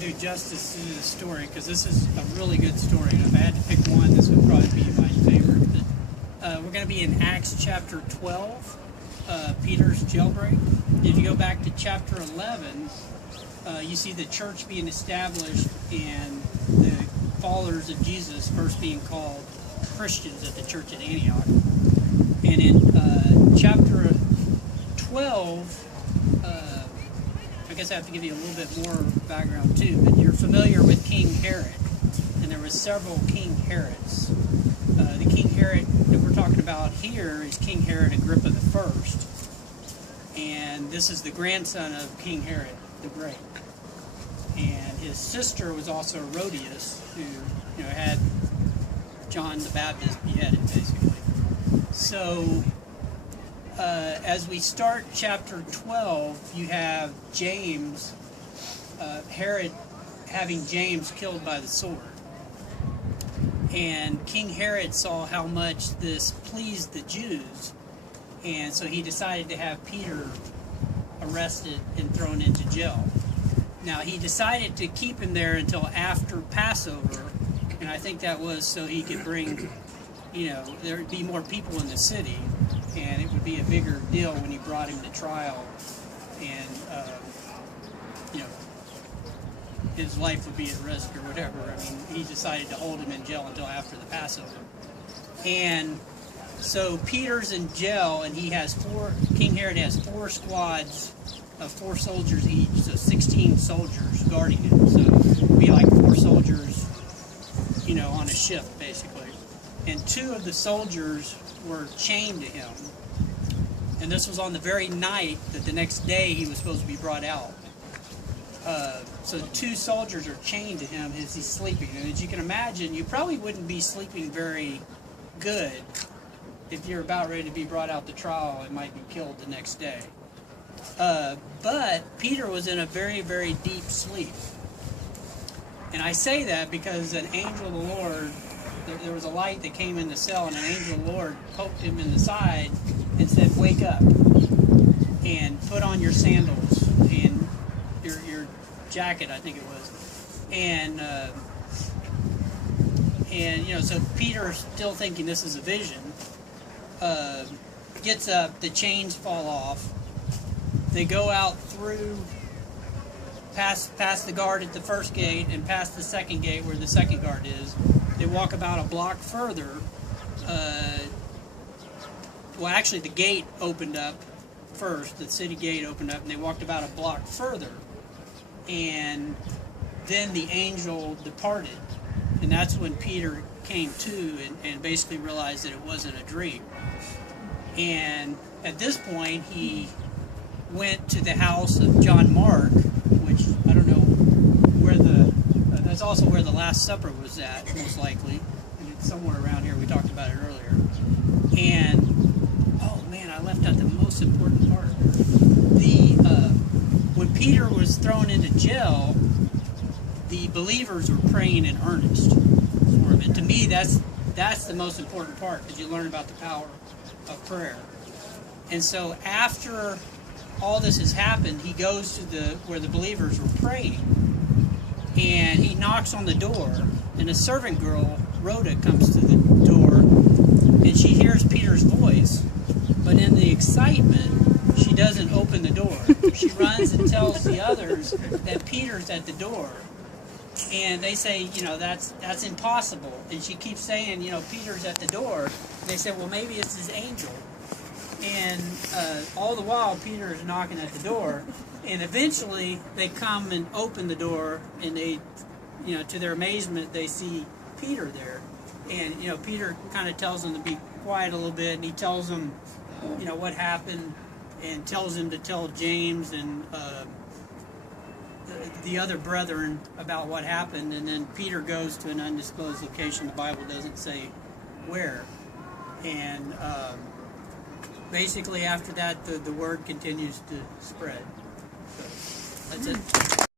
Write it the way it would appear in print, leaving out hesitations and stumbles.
Do justice to the story because this is a really good story, and if I had to pick one, this would probably be my favorite. But, we're going to be in Acts chapter 12, Peter's jailbreak. If you go back to chapter 11, you see the church being established and the followers of Jesus first being called Christians at the church at Antioch. And in chapter 12, I guess I have to give you a little bit more background too, but you're familiar with King Herod, and there were several King Herods. The King Herod that we're talking about here is King Herod Agrippa I, and this is the grandson of King Herod the Great. And his sister was also Herodias, who had John the Baptist beheaded, basically. So as we start chapter 12, you have James, Herod having James killed by the sword. And King Herod saw how much this pleased the Jews, and so he decided to have Peter arrested and thrown into jail. Now, he decided to keep him there until after Passover, and I think that was so he could bring, there would be more people in the city, and it would be a bigger deal when he brought him to trial, and his life would be at risk or whatever. I mean, he decided to hold him in jail until after the Passover. And so Peter's in jail, and King Herod has 4 squads of 4 soldiers each, so 16 soldiers guarding him. So it would be like 4 soldiers, on a shift, basically. And 2 of the soldiers were chained to him. And this was on the very night that the next day he was supposed to be brought out. So 2 soldiers are chained to him as he's sleeping. And as you can imagine, you probably wouldn't be sleeping very good if you're about ready to be brought out to trial and might be killed the next day. But Peter was in a very, very deep sleep. And I say that because an angel of the Lord, there was a light that came in the cell, and an angel of the Lord poked him in the side and said, "Wake up and put on your sandals and your jacket," I think it was. And so Peter, still thinking this is a vision, gets up, the chains fall off. They go out through, past the guard at the first gate and past the second gate where the second guard is. They walk about a block further. Well, actually, the gate opened up first. The city gate opened up, and they walked about a block further. And then the angel departed. And that's when Peter came to and basically realized that it wasn't a dream. And at this point, he went to the house of John Mark, which I don't know where that's also where the Last Supper was at, most likely. And it's somewhere around here. We talked about it earlier. And, oh man, I left out the most important part. When Peter was thrown into jail, the believers were praying in earnest for him. And to me, that's the most important part, because you learn about the power of prayer. And so after all this has happened, he goes to where the believers were praying, and he knocks on the door, and a servant girl, Rhoda, comes to the door, and she hears Peter's voice, but in the excitement, she doesn't open the door. She runs and tells the others that Peter's at the door, and they say, that's impossible. And she keeps saying, Peter's at the door. And they say, well, maybe it's his angel. And all the while, Peter is knocking at the door. And eventually, they come and open the door, and they, to their amazement, they see Peter there. And, Peter kind of tells them to be quiet a little bit, and he tells them, what happened, and tells him to tell James and the other brethren about what happened. And then Peter goes to an undisclosed location. The Bible doesn't say where. And basically after that, the word continues to spread. So that's it.